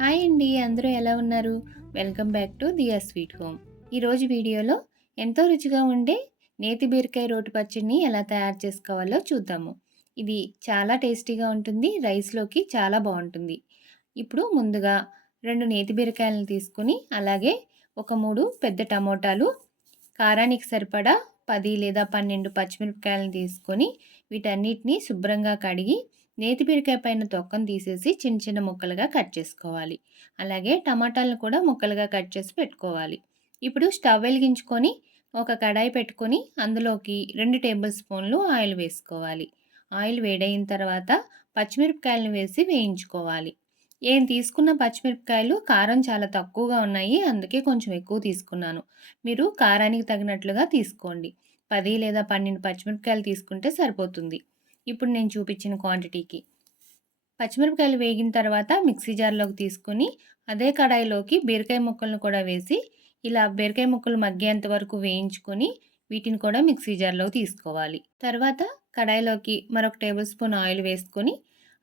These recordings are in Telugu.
హాయ్ అండి అందరూ ఎలా ఉన్నారు? Welcome back to Diya sweet home. ఈరోజు వీడియోలో ఎంతో రుచిగా ఉండే నేతి బీరకాయ రోటి పచ్చడిని ఎలా తయారు చేసుకోవాలో చూద్దాము. ఇది చాలా టేస్టీగా ఉంటుంది రైస్లోకి చాలా బాగుంటుంది. ఇప్పుడు ముందుగా రెండు నేతి బీరకాయలను తీసుకుని అలాగే ఒక మూడు పెద్ద టమోటాలు కారానికి సరిపడా పది లేదా పన్నెండు పచ్చిమిరపకాయలను తీసుకొని వీటన్నిటిని శుభ్రంగా కడిగి నేతి బీరకాయ పైన తొక్కను తీసేసి చిన్న చిన్న ముక్కలుగా కట్ చేసుకోవాలి. అలాగే టమాటాలను కూడా ముక్కలుగా కట్ చేసి పెట్టుకోవాలి. ఇప్పుడు స్టవ్ వెలిగించుకొని ఒక కడాయి పెట్టుకొని అందులోకి రెండు టేబుల్ స్పూన్లు ఆయిల్ వేసుకోవాలి. ఆయిల్ వేడైన తర్వాత పచ్చిమిరపకాయలను వేసి వేయించుకోవాలి. నేను తీసుకున్న పచ్చిమిరపకాయలు కారం చాలా తక్కువగా ఉన్నాయి అందుకే కొంచెం ఎక్కువ తీసుకున్నాను. మీరు కారానికి తగినట్లుగా తీసుకోండి. పది లేదా పన్నెండు పచ్చిమిరపకాయలు తీసుకుంటే సరిపోతుంది. ఇప్పుడు నేను చూపించిన క్వాంటిటీకి పచ్చిమిరపకాయలు వేగిన తర్వాత మిక్సీ జార్లోకి తీసుకొని అదే కడాయిలోకి బీరకాయ ముక్కలను కూడా వేసి ఇలా బీరకాయ ముక్కలు మగ్గేంత వరకు వేయించుకొని వీటిని కూడా మిక్సీ జార్లోకి తీసుకోవాలి. తర్వాత కడాయిలోకి మరొక టేబుల్ స్పూన్ ఆయిల్ వేసుకొని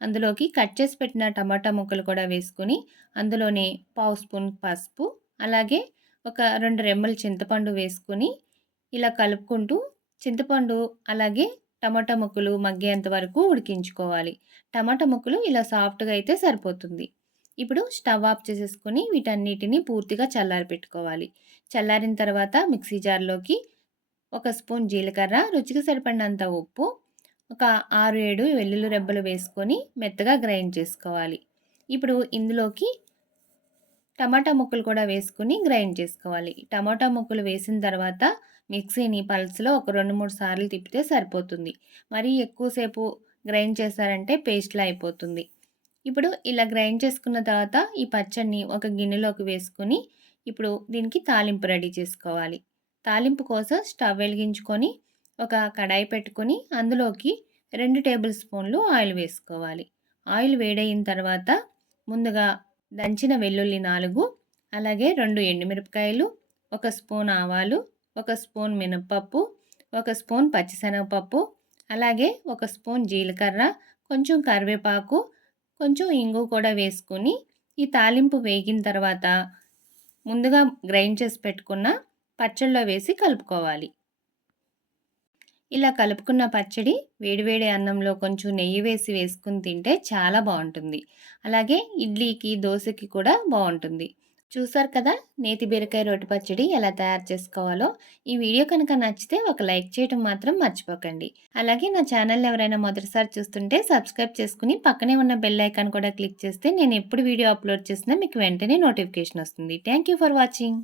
అందులోకి కట్ చేసి పెట్టిన టమాటా ముక్కలు కూడా వేసుకొని అందులోనే పావు స్పూన్ పసుపు అలాగే ఒక రెండు రెమ్మలు చింతపండు వేసుకొని ఇలా కలుపుకుంటూ చింతపండు అలాగే టమాటా ముక్కలు మగ్గేంత వరకు ఉడికించుకోవాలి. టమాటా ముక్కలు ఇలా సాఫ్ట్గా అయితే సరిపోతుంది. ఇప్పుడు స్టవ్ ఆఫ్ చేసేసుకొని వీటన్నిటిని పూర్తిగా చల్లారి పెట్టుకోవాలి. చల్లారిన తర్వాత మిక్సీ జార్లోకి ఒక స్పూన్ జీలకర్ర రుచికి సరిపడినంత ఉప్పు ఒక ఆరు ఏడు వెల్లుల్లి రెబ్బలు వేసుకొని మెత్తగా గ్రైండ్ చేసుకోవాలి. ఇప్పుడు ఇందులోకి టమాటా ముక్కలు కూడా వేసుకుని గ్రైండ్ చేసుకోవాలి. టమాటా ముక్కలు వేసిన తర్వాత మిక్సీని పల్స్లో ఒక రెండు మూడు సార్లు తిప్పితే సరిపోతుంది. మరీ ఎక్కువసేపు గ్రైండ్ చేశారంటే పేస్ట్లా అయిపోతుంది. ఇప్పుడు ఇలా గ్రైండ్ చేసుకున్న తర్వాత ఈ పచ్చడిని ఒక గిన్నెలోకి వేసుకుని ఇప్పుడు దీనికి తాలింపు రెడీ చేసుకోవాలి. తాలింపు కోసం స్టవ్ వెలిగించుకొని ఒక కడాయి పెట్టుకొని అందులోకి రెండు టేబుల్ స్పూన్లు ఆయిల్ వేసుకోవాలి. ఆయిల్ వేడైన తర్వాత ముందుగా దంచిన వెల్లుల్లి నాలుగు అలాగే రెండు ఎండుమిరపకాయలు ఒక స్పూన్ ఆవాలు ఒక స్పూన్ మినప్పప్పు ఒక స్పూన్ పచ్చిశనగపప్పు అలాగే ఒక స్పూన్ జీలకర్ర కొంచెం కరివేపాకు కొంచెం ఇంగు కూడా వేసుకొని ఈ తాలింపు వేగిన తర్వాత ముందుగా గ్రైండ్ చేసి పెట్టుకున్న పచ్చళ్ళలో వేసి కలుపుకోవాలి. ఇలా కలుపుకున్న పచ్చడి వేడివేడి అన్నంలో కొంచెం నెయ్యి వేసి వేసుకుని తింటే చాలా బాగుంటుంది. అలాగే ఇడ్లీకి దోశకి కూడా బాగుంటుంది. చూసారు కదా నేతి బీరకాయ రొట్టె పచ్చడి ఎలా తయారు చేసుకోవాలో? ఈ వీడియో కనుక నచ్చితే ఒక లైక్ చేయడం మాత్రం మర్చిపోకండి. అలాగే నా ఛానల్ ఎవరైనా మొదటిసారి చూస్తుంటే సబ్స్క్రైబ్ చేసుకుని పక్కనే ఉన్న బెల్ ఐకాన్ కూడా క్లిక్ చేస్తే నేను ఎప్పుడు వీడియో అప్లోడ్ చేసినా మీకు వెంటనే నోటిఫికేషన్ వస్తుంది. Thank for watching.